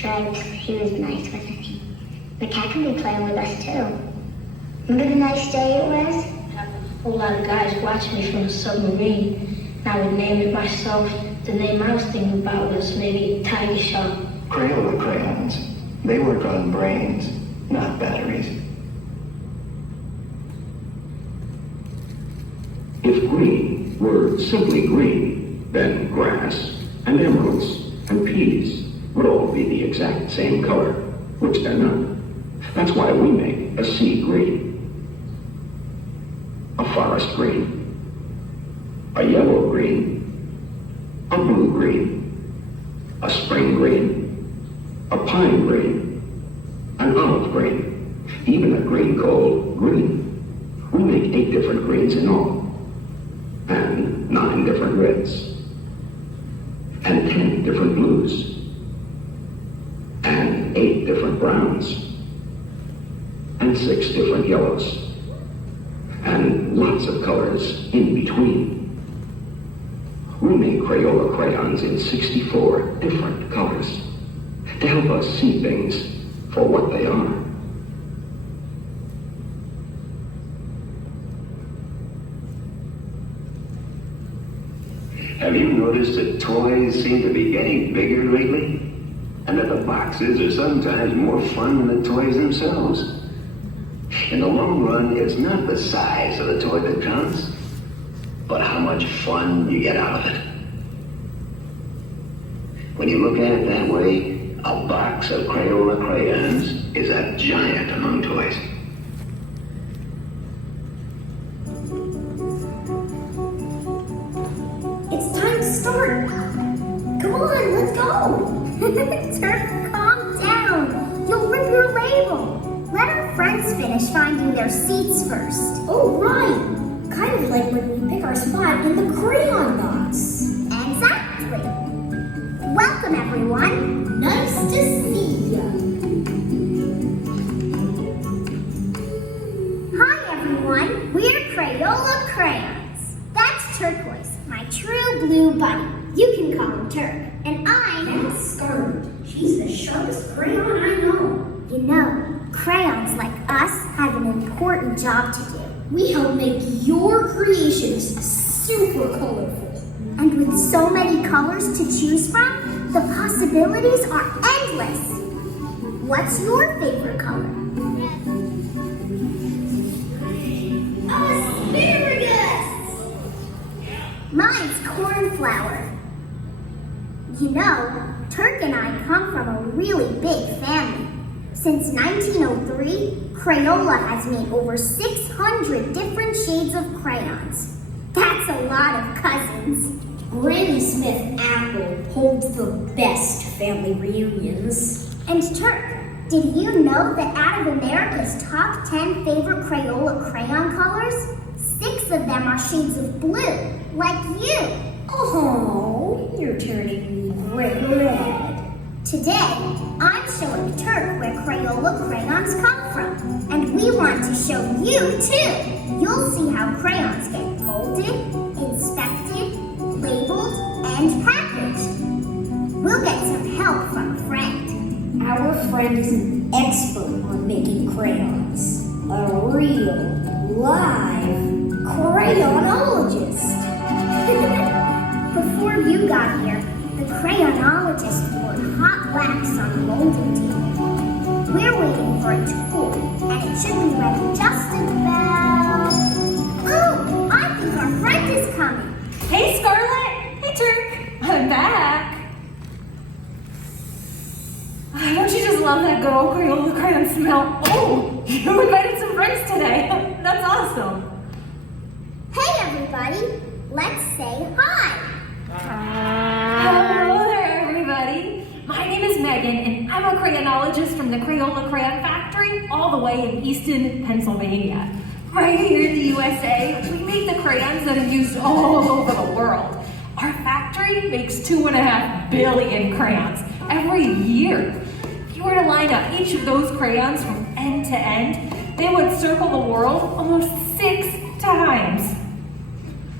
stripes. He was nice with me. The cat can be playing with us too. Remember the nice day it was? I have a whole lot of guys watching me from the submarine. And I would name it myself. The name I was thinking about was maybe Tiger Shark. Crayola crayons. They work on brains, not batteries. If green were simply green, then grass and emeralds and peas would all be the exact same color, which they're not. That's why we make a sea green, a forest green, a yellow green, a blue green, a spring green, a pine green, an olive green, even a green called green. We make 8 different greens in all, and 9 different reds, and 10 different blues, and 8 different browns, and 6 different yellows, and lots of colors in between. We make Crayola crayons in 64 different colors to help us see things for what they are. Have you noticed that toys seem to be getting bigger lately? And that the boxes are sometimes more fun than the toys themselves? In the long run, it's not the size of the toy that counts, but how much fun you get out of it. When you look at it that way, a box of Crayola crayons is a giant among toys. It's time to start. Come on, let's go. Turk, calm down. You'll rip your label. Let our friends finish finding their seats first. Oh, right. Kind of like when we pick our spot in the crayon box. Exactly. Welcome, everyone. Nice to see ya. Hi, everyone. We're Crayola crayons. That's Turquoise, my true blue buddy. You can call him Turk. And I'm... That's Scarlet. She's the sharpest crayon I know. You know, crayons like us have an important job to do. We help make your creations super colorful. And with so many colors to choose from, the possibilities are endless. What's your favorite color? Asparagus! Mine's cornflower. You know, Turk and I come from a really big family. Since 1903, Crayola has made over 600 different shades of crayons. That's a lot of cousins. Granny Smith Apple holds the best family reunions. And Turk, did you know that out of America's top 10 favorite Crayola crayon colors, 6 of them are shades of blue, like you? Oh, you're turning me brick red. Today, I'm showing Turk where Crayola crayons come from. And we want to show you too. You'll see how crayons get molded, inspected, labeled, and packaged. We'll get some help from a friend. Our friend is an expert on making crayons. A real, live crayonologist. Before you got here, the crayonologist poured hot wax on the molding table. We're waiting for it to cool, and it should be ready just about... Oh, I think our friend is coming. Hey, Scarlet! Hey, Turk! I'm back! Don't you just love that good old Crayola crayon smell? Oh, you invited some friends today. That's awesome. Hey, everybody. Let's say hi. Hello there, everybody. My name is Megan, and I'm a crayonologist from the Crayola Crayon Factory all the way in Easton, Pennsylvania. Right here in the USA, we make the crayons that are used all over the world. Our factory makes 2.5 billion crayons every year. If you were to line up each of those crayons from end to end, they would circle the world almost 6 times.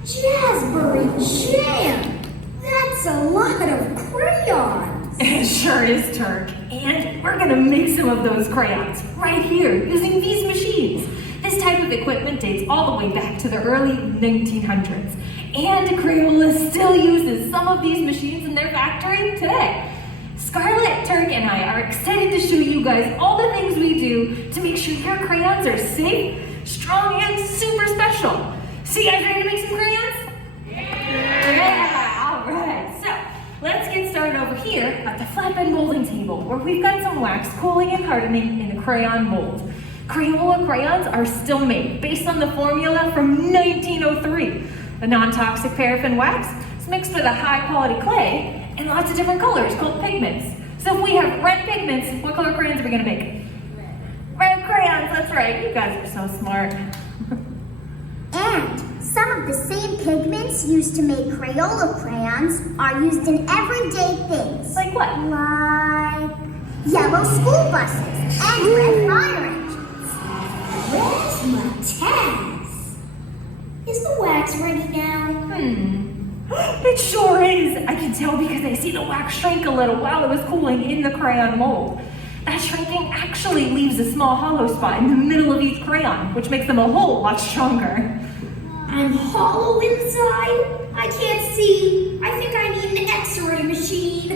Jazzberry Jam! That's a lot of crayons! It sure is, Turk. And we're gonna make some of those crayons right here using these machines. This type of equipment dates all the way back to the early 1900s. And Crayola still uses some of these machines in their factory today. Scarlett, Turk, and I are excited to show you guys all the things we do to make sure your crayons are safe, strong, and super special. So you guys ready to make some crayons? Yeah! All right, so let's get started over here at the flatbed molding table where we've got some wax cooling and hardening in a crayon mold. Crayola crayons are still made based on the formula from 1903. A non-toxic paraffin wax is mixed with a high-quality clay and lots of different colors called pigments. So if we have red pigments, what color crayons are we gonna make? Red crayons, that's right. You guys are so smart. And some of the same pigments used to make Crayola crayons are used in everyday things. Like what? Like yellow school buses and red fire engines. Where's my task? Is the wax ready now? It sure is. I can tell because I see the wax shrink a little while it was cooling in the crayon mold. That shrinking actually leaves a small hollow spot in the middle of each crayon, which makes them a whole lot stronger. I'm hollow inside? I can't see. I think I need an X-ray machine.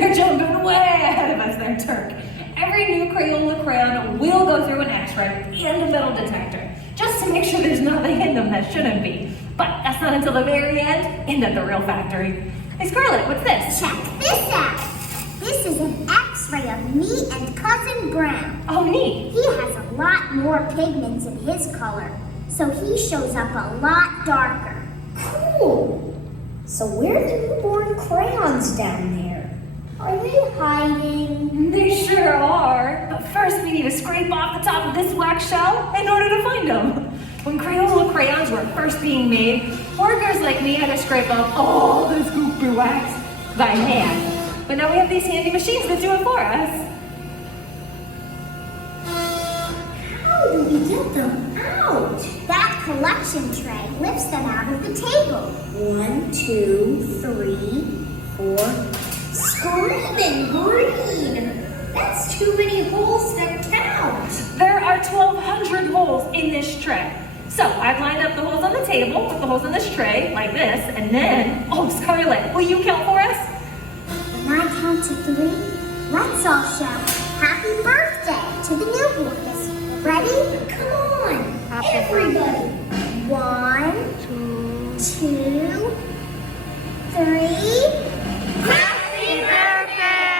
You're jumping way ahead of us there, Turk. Every new Crayola crayon will go through an X-ray and a metal detector, just to make sure there's nothing in them that shouldn't be. But that's not until the very end and at the real factory. Hey Scarlett, what's this? Check this out. This is an X-ray of me and Cousin Brown. Oh, neat. He has a lot more pigments in his color, so he shows up a lot darker. Cool. So where are the newborn crayons down there? Are they hiding? They sure are. But first we need to scrape off the top of this wax shell in order to find them. When Crayola crayons were first being made, workers like me had to scrape off all this goopy wax by hand. But now we have these handy machines that do it for us. How do we get them out? That collection tray lifts them out of the table. 1, 2, 3, 4. Screaming green! That's too many holes to count. There are 1,200 holes in this tray. So I've lined up the holes on the table with the holes on this tray, like this, and then, oh, Scarlett, will you count for us? When I count to 3, let's all shout happy birthday to the newborns. Ready? Come on, everybody. 1, 2, 3. Happy birthday!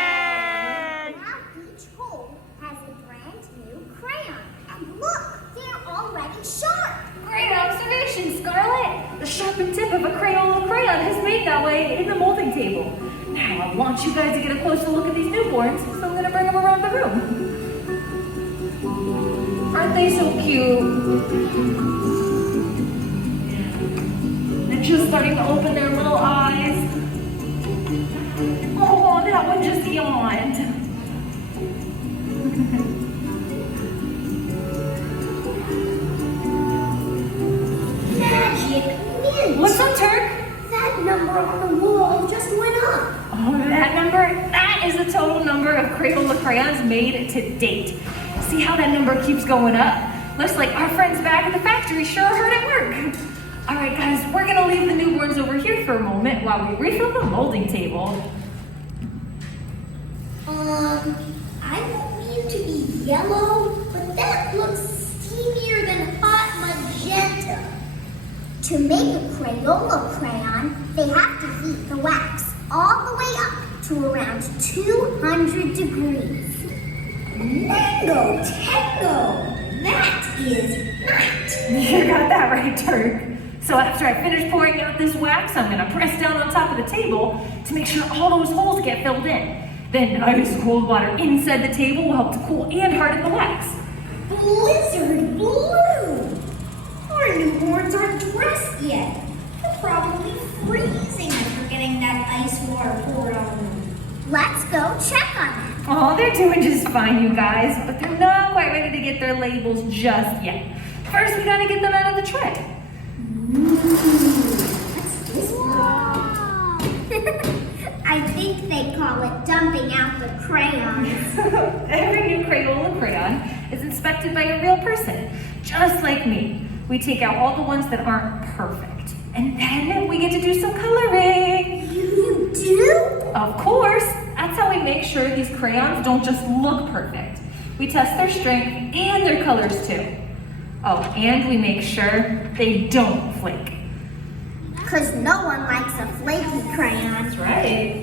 Now each hole has a brand new crayon. And look, they're already sharp. Great observation, Scarlett! The sharpened tip of a Crayola crayon has made that way in the molding table. Now I want you guys to get a closer look at these newborns, so I'm gonna bring them around the room. Aren't they so cute? They're just starting to open their little eyes. Oh, that one just yawned. Magic mint. What's up, Turk? That number on the wall just went up. Oh, that is the total number of Crayola crayons made to date. See how that number keeps going up? Looks like our friends back at the factory sure are hard at work. All right, guys, we're gonna leave the newborns over here for a moment while we refill the molding table. I don't mean to be yellow, but that looks steamier than hot magenta. To make a Crayola crayon, they have to heat the wax all the way up to around 200 degrees. Mango tango! That is right! You got that right, Turk. So after I finish pouring out this wax, I'm gonna press down on top of the table to make sure all those holes get filled in. Then ice cold water inside the table will help to cool and harden the wax. Blizzard blue! Our newborns aren't dressed yet. They're probably freezing after getting that ice water poured on them. Let's go check on them. Oh, they're doing just fine, you guys, but they're not quite ready to get their labels just yet. First, we gotta get them out of the tray. What's this one? I think they call it dumping out the crayons. Every new Crayola crayon is inspected by a real person, just like me. We take out all the ones that aren't perfect. And then we get to do some coloring. You do? Of course, that's how we make sure these crayons don't just look perfect. We test their strength and their colors too. Oh, and we make sure they don't flake. Because no one likes a flaky crayon. That's right.